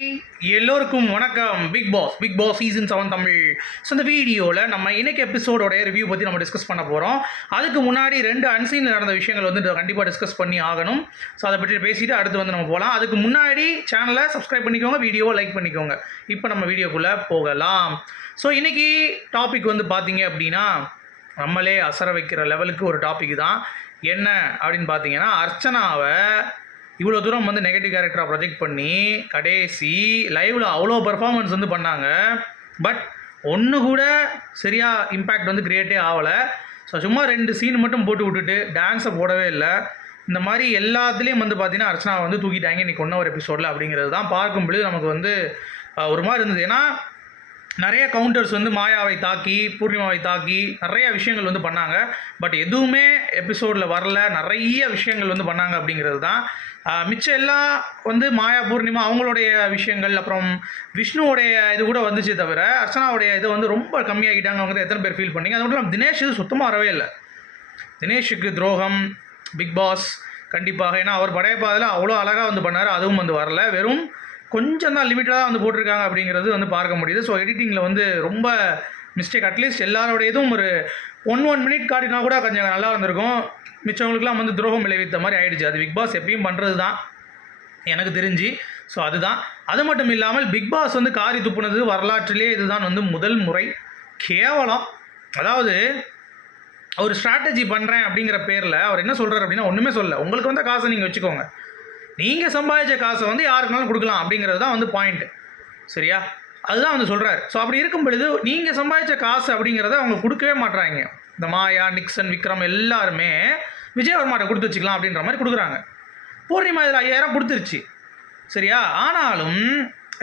எல்லோருக்கும் வணக்கம். Big Boss season 7 Tamil. So இந்த வீடியோவில் நம்ம இன்னைக்கு எபிசோடோட ரிவ்யூ பற்றி நம்ம டிஸ்கஸ் பண்ண போகிறோம். அதுக்கு முன்னாடி 2 அன்சீனில் நடந்த விஷயங்கள் வந்து கண்டிப்பாக டிஸ்கஸ் பண்ணி ஆகணும். ஸோ அதை பற்றி பேசிட்டு அடுத்து வந்து நம்ம போகலாம். அதுக்கு முன்னாடி சேனலை சப்ஸ்கிரைப் பண்ணிக்கோங்க, வீடியோவை லைக் பண்ணிக்கோங்க. இப்போ நம்ம வீடியோக்குள்ளே போகலாம். ஸோ இன்றைக்கி டாபிக் வந்து பார்த்தீங்க அப்படின்னா நம்மளே அசர வைக்கிற லெவலுக்கு ஒரு டாபிக் தான். என்ன அப்படின்னு பார்த்தீங்கன்னா, அர்ச்சனாவை இவ்வளோ தூரம் வந்து நெகட்டிவ் கேரக்டராக ப்ரொஜெக்ட் பண்ணி கடைசி லைவில் அவ்வளோ பர்ஃபார்மன்ஸ் வந்து பண்ணாங்க. பட் ஒன்று கூட சரியாக இம்பேக்ட் வந்து க்ரியேட்டே ஆகலை. ஸோ சும்மா 2 சீன் மட்டும் போட்டு விட்டுட்டு டான்ஸை போடவே இல்லை. இந்த மாதிரி எல்லாத்துலேயும் வந்து பார்த்திங்கன்னா அர்ச்சனா வந்து தூக்கிட்டாங்க இன்றைக்கி 1 எபிசோடில் அப்படிங்கிறது தான் பார்க்கும்பொழுது நமக்கு வந்து ஒரு மாதிரி இருந்தது. ஏன்னா நிறைய கவுண்டர்ஸ் வந்து மாயாவை தாக்கி பூர்ணிமாவை தாக்கி நிறைய விஷயங்கள் வந்து பண்ணாங்க. பட் எதுவுமே எபிசோடில் வரல. நிறைய விஷயங்கள் வந்து பண்ணாங்க அப்படிங்கிறது தான். மிச்சம் எல்லாம் வந்து மாயா பூர்ணிமா அவங்களுடைய விஷயங்கள், அப்புறம் விஷ்ணுவோடைய இது கூட வந்துச்சு தவிர அர்ச்சனாவுடைய இதை வந்து ரொம்ப கம்மியாகிட்டாங்க. அவங்க எத்தனை பேர் ஃபீல் பண்ணிங்க? அது மட்டும் இல்லாமல் தினேஷ் இது சுத்தமாக வரவே இல்லை. தினேஷுக்கு துரோகம் பிக் பாஸ் கண்டிப்பாக. ஏன்னா அவர் படையப்பாதில் அவ்வளோ அழகாக வந்து பண்ணார், அதுவும் வந்து வரல. வெறும் கொஞ்சம் தான் லிமிட்டடாக வந்து போட்டிருக்காங்க அப்படிங்கிறது வந்து பார்க்க முடியுது. ஸோ எடிட்டிங்கில் வந்து ரொம்ப மிஸ்டேக். அட்லீஸ்ட் எல்லாரோட இதுவும் ஒரு 1 மினிட் காட்டினா கூட கொஞ்சம் நல்லா இருந்திருக்கும். மிச்சவங்களுக்குலாம் வந்து துரோகம் விளைவித்த மாதிரி ஆகிடுச்சு. அது பிக் பாஸ் எப்பயும் பண்ணுறது தான் எனக்கு தெரிஞ்சு. ஸோ அதுதான். அது மட்டும் இல்லாமல் பிக் பாஸ் வந்து காரி துப்புனது வரலாற்றிலே இதுதான் வந்து முதல் முறை. கேவலம். அதாவது ஒரு ஸ்ட்ராட்டஜி பண்ணுறேன் அப்படிங்கிற பேரில் அவர் என்ன சொல்கிறார் அப்படின்னா, ஒன்றுமே சொல்ல, உங்களுக்கு வந்த காசை நீங்கள் வச்சுக்கோங்க, நீங்கள் சம்பாதிச்ச காசை வந்து யாருக்குனாலும் கொடுக்கலாம் அப்படிங்கிறது தான் வந்து பாயிண்ட்டு. சரியா? அதுதான் வந்து சொல்கிறார். ஸோ அப்படி இருக்கும் பொழுது நீங்கள் சம்பாதிச்ச காசு அப்படிங்கிறத அவங்க கொடுக்கவே மாட்டுறாங்க. இந்த மாயா, நிக்சன், விக்ரம் எல்லாருமே விஜயவர்மாட்ட கொடுத்து வச்சுக்கலாம் அப்படின்ற மாதிரி கொடுக்குறாங்க. பூர்ணிமா இதில் 5000 கொடுத்துருச்சு. சரியா? ஆனாலும்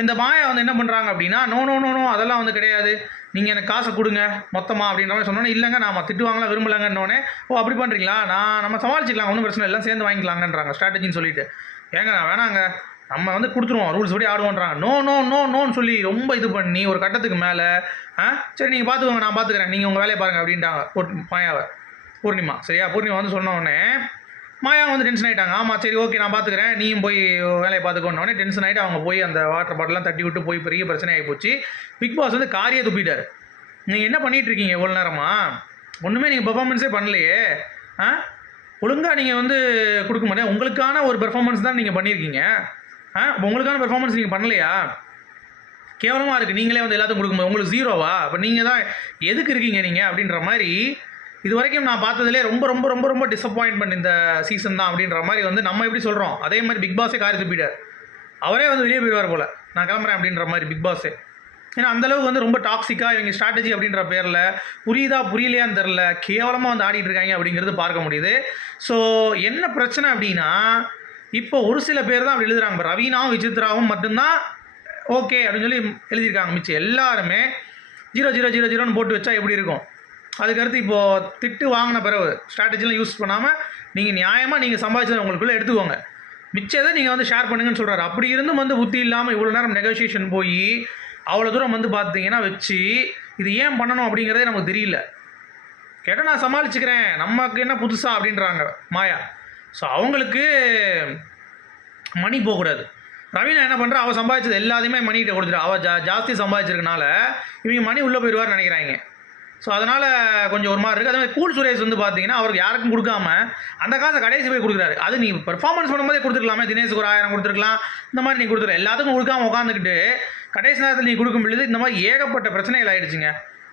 இந்த மாயா வந்து என்ன பண்ணுறாங்க அப்படின்னா, நோ நோ நோ நோ அதெல்லாம் வந்து கிடையாது, நீங்கள் எனக்கு காசை கொடுங்க மொத்தமாக அப்படின்ற மாதிரி சொன்னோன்னே, இல்லைங்க நான் திட்டுவாங்களாம் விரும்பலாங்கன்னொன்னே, ஓ அப்படி பண்ணுறீங்களா, நம்ம சமாளிச்சிக்கலாம், ஒன்றும் பிரச்சனை எல்லாம் சேர்ந்து வாங்கிக்கலாங்கன்றாங்க ஸ்ட்ராட்டஜின்னு சொல்லிட்டு. ஏங்க வேணாங்க, நம்ம வந்து கொடுத்துருவோம், ரூல்ஸ் படி ஆடுவோன்றாங்க. நோ நோ நோ நோன்னு சொல்லி ரொம்ப இது பண்ணி ஒரு கட்டத்துக்கு மேலே சரி நீங்கள் பார்த்துக்கோங்க, நான் பார்த்துக்கிறேன், நீங்கள் உங்கள் வேலையை பாருங்கள் அப்படின்ட்டாங்க மாயாவை. பூர்ணிமா. சரியா? பூர்ணிமா வந்து சொன்னோடனே மாயா வந்து டென்ஷன் ஆகிட்டாங்க. ஆமாம் சரி ஓகே நான் பார்த்துக்கிறேன், நீயும் போய் வேலையை பார்த்துக்கோன்னே டென்ஷன் ஆகிட்டு அவங்க போய் அந்த வாட்டர் பாட்டிலாம் தட்டி விட்டு போய் பெரிய பிரச்சனை ஆகி போச்சு. பிக் பாஸ் வந்து காரியை துப்பிட்டார். நீங்கள் என்ன பண்ணிகிட்ருக்கீங்க இவ்வளோ நேரமா? ஒன்றுமே நீங்கள் பெர்ஃபார்மன்ஸே பண்ணலையே. ஒழுங்காக நீங்கள் வந்து கொடுக்க மாட்டேன். உங்களுக்கான ஒரு பெர்ஃபார்மன்ஸ் தான் நீங்கள் பண்ணியிருக்கீங்க. உங்களுக்கான பெர்ஃபார்மன்ஸ் நீங்கள் பண்ணலையா? கேவலமாக இருக்குது. நீங்களே வந்து எல்லாத்துக்கும் கொடுக்கும்போது உங்களுக்கு 0வா? அப்போ நீங்கள் தான் எதுக்கு இருக்கீங்க நீங்கள் அப்படின்ற மாதிரி இது வரைக்கும் நான் பார்த்ததுலேயே ரொம்ப ரொம்ப ரொம்ப ரொம்ப டிசப்பாயின்மெண்ட் இந்த சீசன் தான் அப்படின்ற மாதிரி வந்து நம்ம எப்படி சொல்கிறோம், அதே மாதிரி பிக் பாஸே காரி துப்பிட்டார். அவரே வந்து வெளியே போயிடுவார் போல், நான் கிளம்புறேன் அப்படின்ற மாதிரி பிக் பாஸே. ஏன்னா அந்தளவுக்கு வந்து ரொம்ப டாக்ஸிக்காக இவங்க ஸ்ட்ராட்டஜி அப்படின்ற பேரில் புரியுதா புரியலையான்னு தெரில கேவலமாக வந்து ஆடிட்டு இருக்காங்க அப்படிங்கிறது பார்க்க முடியுது. ஸோ என்ன பிரச்சனை அப்படின்னா, இப்போ ஒரு சில பேர் தான் அப்படி எழுதுறாங்க. ரவீனாவும் விசித்ராவும் மட்டும்தான் ஓகே அப்படின்னு சொல்லி எழுதியிருக்காங்க. மிச்சம் எல்லாருமே 0 போட்டு வச்சா எப்படி இருக்கும்? அதுக்கடுத்து இப்போது திட்டு வாங்கின பிறகு ஸ்ட்ராட்டஜிலாம் யூஸ் பண்ணாமல் நீங்கள் நியாயமாக நீங்கள் சம்பாதிச்சதை உங்களுக்குள்ளே எடுத்துக்கோங்க, மிச்சதை நீங்கள் வந்து ஷேர் பண்ணுங்கன்னு சொல்கிறாரு. அப்படி இருந்தும் வந்து புத்தி இல்லாமல் இவ்வளோ நேரம் நெகோசியேஷன் போய் அவ்வளோ தூரம் வந்து பார்த்தீங்கன்னா வச்சு இது ஏன் பண்ணணும் அப்படிங்கிறதே நமக்கு தெரியல. கேட்டால் நான் சமாளிச்சுக்கிறேன், நமக்கு என்ன புதுசா அப்படின்றாங்க மாயா. ஸோ அவங்களுக்கு மணி போகக்கூடாது. ரவீனா என்ன பண்ணுறா, அவள் சம்பாதிச்சது எல்லாத்தையுமே மணிகிட்ட கொடுத்துட்டு அவள் ஜாஸ்தி சம்பாதிச்சிருக்கனால இவங்க மணி உள்ளே போயிடுவார்னு நினைக்கிறாங்க. ஸோ அதனால் கொஞ்சம் ஒரு மாதிரி இருக்குது. அதே மாதிரி கூல் சுரேஷ் வந்து பார்த்தீங்கன்னா அவருக்கு யாருக்கும் கொடுக்காம அந்த காசை கடைசி போய் கொடுக்குறாரு. அது நீ பெர்ஃபார்மன்ஸ் பண்ணும்போதே கொடுத்துருக்கலாமே, தினேஷுக்கு ஒரு 1000 கொடுத்துருக்கலாம், இந்த மாதிரி நீ கொடுத்துருக்க. எல்லாத்துக்கும் கொடுக்காம உட்காந்துக்கிட்டு கடைசி நேரத்தில் நீ கொடுக்கும் பொழுது இந்த மாதிரி ஏகப்பட்ட பிரச்சனைகள் ஆகிடுச்சுங்க.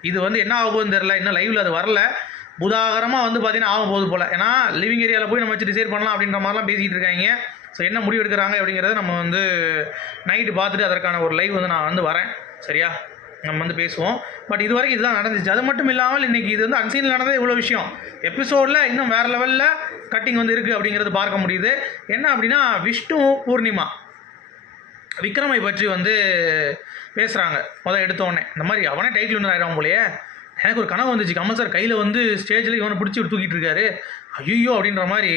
இது வந்து என்ன ஆக போகுதுன்னு தெரில. இன்னும் லைவில் அது வரல. புதாகரமாக வந்து பார்த்தீங்கன்னா ஆகும் போகுது போல். ஏன்னா லிவிங் ஏரியாவில் போய் நம்ம வச்சு டிசைட் பண்ணலாம் அப்படின்ற மாதிரிலாம் பேசிகிட்டு இருக்காங்க. ஸோ என்ன முடிவு எடுக்கிறாங்க அப்படிங்கிறத நம்ம வந்து நைட்டு பார்த்துட்டு அதற்கான ஒரு லைவ் வந்து நான் வந்து வரேன். சரியா? நம்ம வந்து பேசுவோம். பட் இது வரைக்கும் இதுதான் நடந்துச்சு. அது மட்டும் இல்லாமல் இன்றைக்கி இது வந்து அன்சீனில் நடந்தது இவ்வளோ விஷயம். எபிசோடில் இன்னும் வேறு லெவலில் கட்டிங் வந்து இருக்குது அப்படிங்கிறது பார்க்க முடியுது. என்ன அப்படின்னா, விஷ்ணு பூர்ணிமா விக்ரமை பற்றி வந்து பேசுகிறாங்க. எடுத்தோடனே இந்த மாதிரி அவனே டைட்டில் ஒன்று ஆயிடுவான் போலையே. எனக்கு ஒரு கனவு வந்துச்சு, கமல் சார் கையில் வந்து ஸ்டேஜில் இவனை பிடிச்சி தூக்கிட்டு இருக்காரு, ஐயோ அப்படின்ற மாதிரி.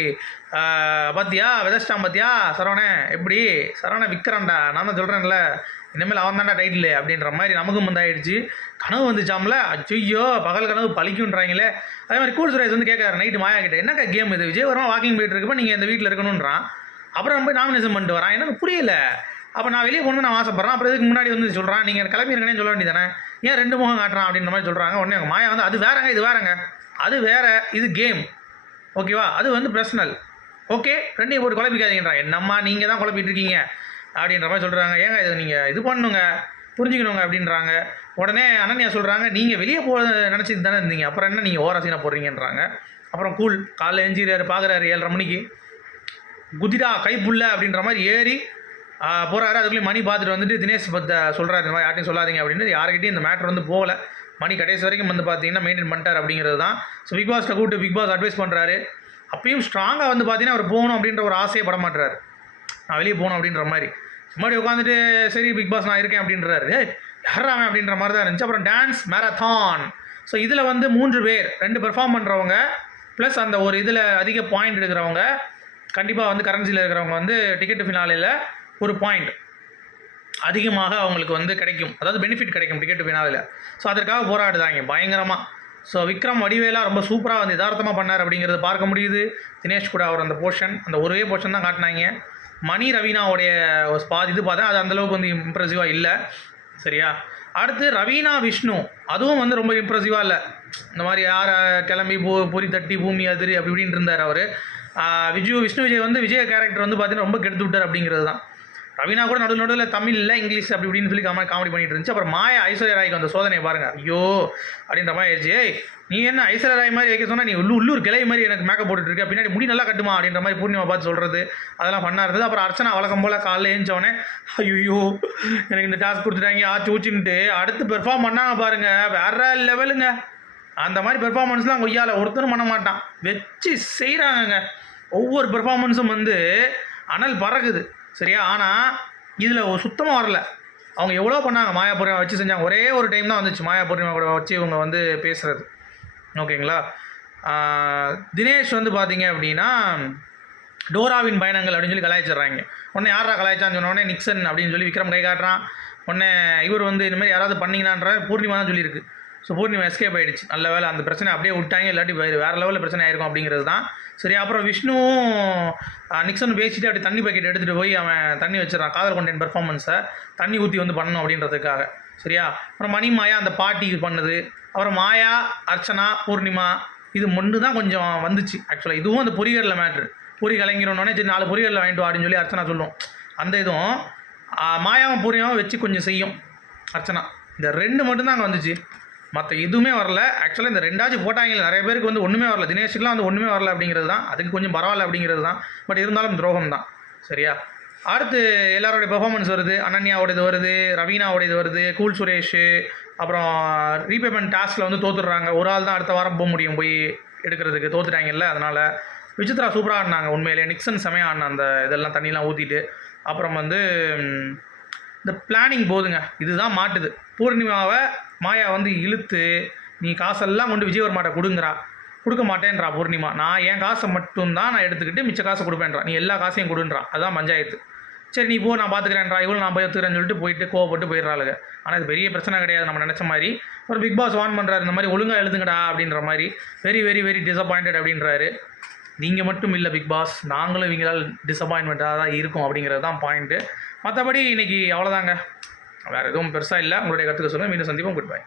பார்த்தியா விதச்சிட்டான், பார்த்தியா சரவணே, எப்படி சரவணை விற்கிறான்டா, நான் தான் சொல்கிறேன்ல, இனிமேல் அவன் தான்டா டைட்டில் அப்படின்ற மாதிரி நமக்கும் வந்தாயிடுச்சு. கனவு வந்துச்சாம்ல, ஐயோ பகல் கனவு பழிக்குன்றாங்களே. அதே மாதிரி கூல் சுரேஷ் வந்து கேட்குறாரு நைட்டு மாயா கிட்டே, என்னக்கா கேம் இது, விஜய் வருமா வாக்கிங் போயிட்டு இருக்கப்போ நீங்கள் இந்த வீட்டில் இருக்கணுன்றான். அப்புறம் போய் நாமினேஷன் பண்ணிட்டு வரான். எனக்கு புரியல. அப்போ நான் வெளியே போகணும்னு நான் ஆசைப்பட்றேன். அப்புறம் இதுக்கு முன்னாடி வந்து சொல்கிறான், நீங்கள் கிளம்பிருங்கன்னு சொல்ல வேண்டியதானே, ஏன் 2 முகம் காட்டுறான் அப்படின்ற மாதிரி சொல்கிறாங்க. உடனே அவங்க மாயா வந்து அது வேறங்க, இது வேறங்க, அது வேறு, இது கேம், ஓகேவா, அது வந்து பர்சனல், ஓகே, ரெண்டையும் போட்டு குழப்பிக்காதீங்கன்றாங்க. என்னம்மா நீங்கள் தான் குழப்பிட்டு இருக்கீங்க அப்படின்ற மாதிரி சொல்கிறாங்க. ஏங்க இது நீங்கள் இது பண்ணணுங்க, புரிஞ்சுக்கணுங்க அப்படின்றாங்க. உடனே அனன்யா சொல்கிறாங்க, நீங்கள் வெளியே போக நினச்சிட்டு தானே இருந்தீங்க, அப்புறம் என்ன நீங்கள் ஓவரா சீனாக போடுறீங்கன்றாங்க. அப்புறம் கூல் காலைல எஞ்சிறாரு, பார்க்குறாரு 7:30 மணிக்கு, குதிடா கைப்புள்ள அப்படின்ற மாதிரி ஏறி போகிறாரு. அதுக்குள்ளேயும் மணி பார்த்துட்டு வந்துட்டு தினேஷ் சொல்கிறாரு, இந்த மாதிரி யார்ட்டையும் சொல்லாதீங்க அப்படின்னு. யார்கிட்டையும் இந்த மேட்ரு வந்து போகலை. மணி கடைசி வரைக்கும் வந்து பார்த்தீங்கன்னா மெயின்டைன் பண்ணிட்டார் அப்படிங்கிறது தான். ஸோ பிக் பாஸ்ட்டை கூப்பிட்டு பிக் பாஸ் அட்வைஸ் பண்ணுறாரு. அப்பயும் ஸ்ட்ராங்காக வந்து பார்த்தீங்கன்னா அவர் போகணும் அப்படின்ற ஒரு ஆசையை பட மாட்டுறாரு, நான் வெளியே போகணும் அப்படின்ற மாதிரி. முன்னாடி உட்காந்துட்டு சரி பிக் பாஸ் நான் இருக்கேன் அப்படின்றாரு. யாராமே அப்படின்ற மாதிரி தான் இருந்துச்சு. அப்புறம் டான்ஸ் மேரத்தான். ஸோ இதில் வந்து 3 பேர் 2 பெர்ஃபார்ம் பண்ணுறவங்க ப்ளஸ் அந்த ஒரு இதில் அதிக பாயிண்ட் எடுக்கிறவங்க, கண்டிப்பாக வந்து கரன்சியில் இருக்கிறவங்க வந்து டிக்கெட்டு ஃபினாலில் ஒரு பாயிண்ட் அதிகமாக அவங்களுக்கு வந்து கிடைக்கும், அதாவது பெனிஃபிட் கிடைக்கும் டிக்கெட்டு ஃபினாலில். ஸோ அதற்காக போராடுதாங்க பயங்கரமாக. ஸோ விக்ரம் வடிவேலா ரொம்ப சூப்பராக வந்து யதார்த்தமாக பண்ணார் அப்படிங்கிறத பார்க்க முடியுது. தினேஷ் கூட அவர் அந்த போர்ஷன், அந்த ஒரே போர்ஷன் தான் காட்டினாங்க. மணி ரவீனாவுடைய இது பார்த்தேன், அது அந்தளவுக்கு வந்து இம்ப்ரெசிவாக இல்லை. சரியா, அடுத்து ரவீனா விஷ்ணு, அதுவும் வந்து ரொம்ப இம்ப்ரெசிவாக இல்லை. இந்த மாதிரி யாரை கிளம்பி பொறி தட்டி பூமி அதிரி அப்படி இப்படின்னு இருந்தார் அவர். விஷ்ணு விஜய் வந்து விஜய் கேரக்டர் வந்து பார்த்தீங்கன்னா ரொம்ப கெடுத்து விட்டார் அப்படிங்கிறது தான். ரவீனா கூட நடுவில் தமிழ் இல்லை இங்கிலீஷ் அப்படி இப்படின்னு சொல்லி காமெடி பண்ணிட்டு இருந்துச்சு. அப்புறம் மாயா ஐஸ்வர்யா ராய்க்கு அந்த சோதனையை பாருங்கள், ஐயோ அப்படின்ற மாதிரி ஆயிடுச்சு. ஏய் நீ என்ன ஐஸ்வர்யா ராய் மாதிரி வைக்க சொன்னால் நீ உள்ளூர் கிளை மாதிரி எனக்கு மேக்கப் போட்டுட்டு இருக்க, பின்னாடி முடி நல்லா கட்டுமா அப்படின்ற மாதிரி பூர்ணிமா பார்த்து சொல்கிறது, அதெல்லாம் பண்ணா இருந்தது. அப்புறம் அர்ச்சனா வழக்கம் போல் காலைல ஏஞ்சோடனே ஐயோ எனக்கு இந்த டாஸ்க் கொடுத்துட்டாங்க ஆச்சு ஊச்சின்ட்டு அடுத்து பெர்ஃபார்ம் பண்ணாங்க பாருங்கள், வேற லெவலுங்க. அந்த மாதிரி பெர்ஃபார்மன்ஸ்லாம் கொய்யால ஒருத்தரும் பண்ண மாட்டான், வச்சு செய்கிறாங்கங்க. ஒவ்வொரு பெர்ஃபார்மன்ஸும் வந்து அனல் பறக்குது. சரியா, ஆனால் இதில் சுத்தமாக வரல. அவங்க எவ்வளோ பண்ணாங்க, மாயா பூர்ணிமா வச்சு செஞ்சாங்க. ஒரே ஒரு டைம் தான் வந்துச்சு மாயா பூர்ணிமா கூட வச்சு இவங்க வந்து பேசுகிறது, ஓகேங்களா. தினேஷ் வந்து பார்த்தீங்க அப்படின்னா டோராவின் பயணங்கள் அப்படின்னு சொல்லி கலாய்ச்சிட்றாங்க. உடனே யாரா கலாய்ச்சான்னு சொன்னோடனே நிக்சன் அப்படின்னு சொல்லி விக்ரம் கை காட்டுறான். உடனே இவர் வந்து இந்தமாதிரி யாராவது பண்ணிங்கன்னான்ற பூர்ணிமா தான் சொல்லியிருக்கு. ஸோ பூர்ணிமா எஸ்கேப் ஆகிடுச்சு, நல்ல வேலை அந்த பிரச்சனை அப்படியே விட்டாங்க, இல்லாட்டி வேறு லெவலில் பிரச்சனை ஆயிருக்கும் அப்படிங்கிறது தான். சரி, அப்புறம் விஷ்ணுவும் நிக்சன் பேசிட்டு அப்படி தண்ணி பாக்கெட் எடுத்துகிட்டு போய் அவன் தண்ணி வச்சிடறான், காதல் கொண்டேன் பெர்ஃபார்மன்ஸை தண்ணி ஊற்றி வந்து பண்ணணும் அப்படின்றதுக்காக. சரியா, அப்புறம் மணி மாயா அந்த பாட்டி பண்ணுது. அப்புறம் மாயா அர்ச்சனா பூர்ணிமா இது ஒன்று தான் கொஞ்சம் வந்துச்சு ஆக்சுவலாக. இதுவும் அந்த பொறிகளில் மேட்ரு, பொறி கலைஞரோன்னே சரி 4 பொறிகளில் வாங்கிட்டு அப்படின்னு சொல்லி அர்ச்சனா சொல்லுவோம். அந்த இதுவும் மாயாவும் பூர்ணிமாவும் வச்சு கொஞ்சம் செய்யும் அர்ச்சனா. இந்த 2 மட்டும்தான் அங்கே வந்துச்சு, மற்ற எதுவுமே வரல. ஆக்சுவலாக இந்த 2ஆச்சும் போட்டாங்க, நிறைய பேருக்கு வந்து ஒன்றுமே வரல. தினேஷுக்குலாம் வந்து ஒன்றுமே வரல அப்படிங்கிறது தான், அதுக்கு கொஞ்சம் பரவாயில்ல அப்படிங்கிறது தான். பட் இருந்தாலும் துரோகம் தான். சரியா, அடுத்து எல்லாரோடைய பெர்ஃபார்மன்ஸ் வருது, அனன்யாவோடது வருது, ரவீனாவோடது வருது, கூல் சுரேஷ். அப்புறம் ரீபேமெண்ட் டாஸ்கில் வந்து தோத்துடுறாங்க. ஒரு ஆள் தான் அடுத்த வாரம் போக முடியும் போய் எடுக்கிறதுக்கு, தோத்துட்டாங்கல்ல. அதனால் விசித்ரா சூப்பராக ஆடினாங்க உண்மையிலே. நிக்சன் செமையாக ஆடின அந்த இதெல்லாம் தண்ணியெலாம் ஊற்றிட்டு. அப்புறம் வந்து இந்த பிளானிங் போதுங்க, இதுதான் மாட்டுது. பூர்ணிமாவை மாயா வந்து இழுத்து நீ காசெல்லாம் கொண்டு விஜயவர்மாட்ட கொடுங்கறா, கொடுக்க மாட்டேன்றா பூர்ணிமா. நான் என் காசை மட்டும்தான் நான் எடுத்துக்கிட்டு மிச்ச காசை கொடுப்பேன்றா, நீ எல்லா காசையும் கொடுன்றான். அதுதான் பஞ்சாயத்து. சரி நீ போ நான் பார்த்துக்கிறேன்றா, இவ்வளோ நான் போய் எடுத்துக்கிறேன்னு சொல்லிட்டு போயிட்டு கோவப்பட்டு போயிடுறாளுங்க. ஆனால் இது பெரிய பிரச்சனை கிடையாது நம்ம நினச்ச மாதிரி. ஒரு பிக் பாஸ் வார்ன் பண்ணுறாரு, இந்த மாதிரி ஒழுங்காக எழுதுங்கடா அப்படின்ற மாதிரி. வெரி வெரி வெரி டிசப்பாயிண்டட் அப்படின்றாரு. நீங்கள் மட்டும் இல்லை பிக் பாஸ், நாங்களும் இவங்களால் டிசப்பாயின்மெண்ட்டாக தான் இருக்கும் அப்படிங்கிறது தான் பாயிண்ட்டு. மற்றபடி இன்றைக்கி அவ்வளோதாங்க, வேறு எதுவும் பெருசாக இல்லை. உங்களுடைய கருத்துக்கு சொல்லுங்கள். மீண்டும் சந்திப்போம். Good bye.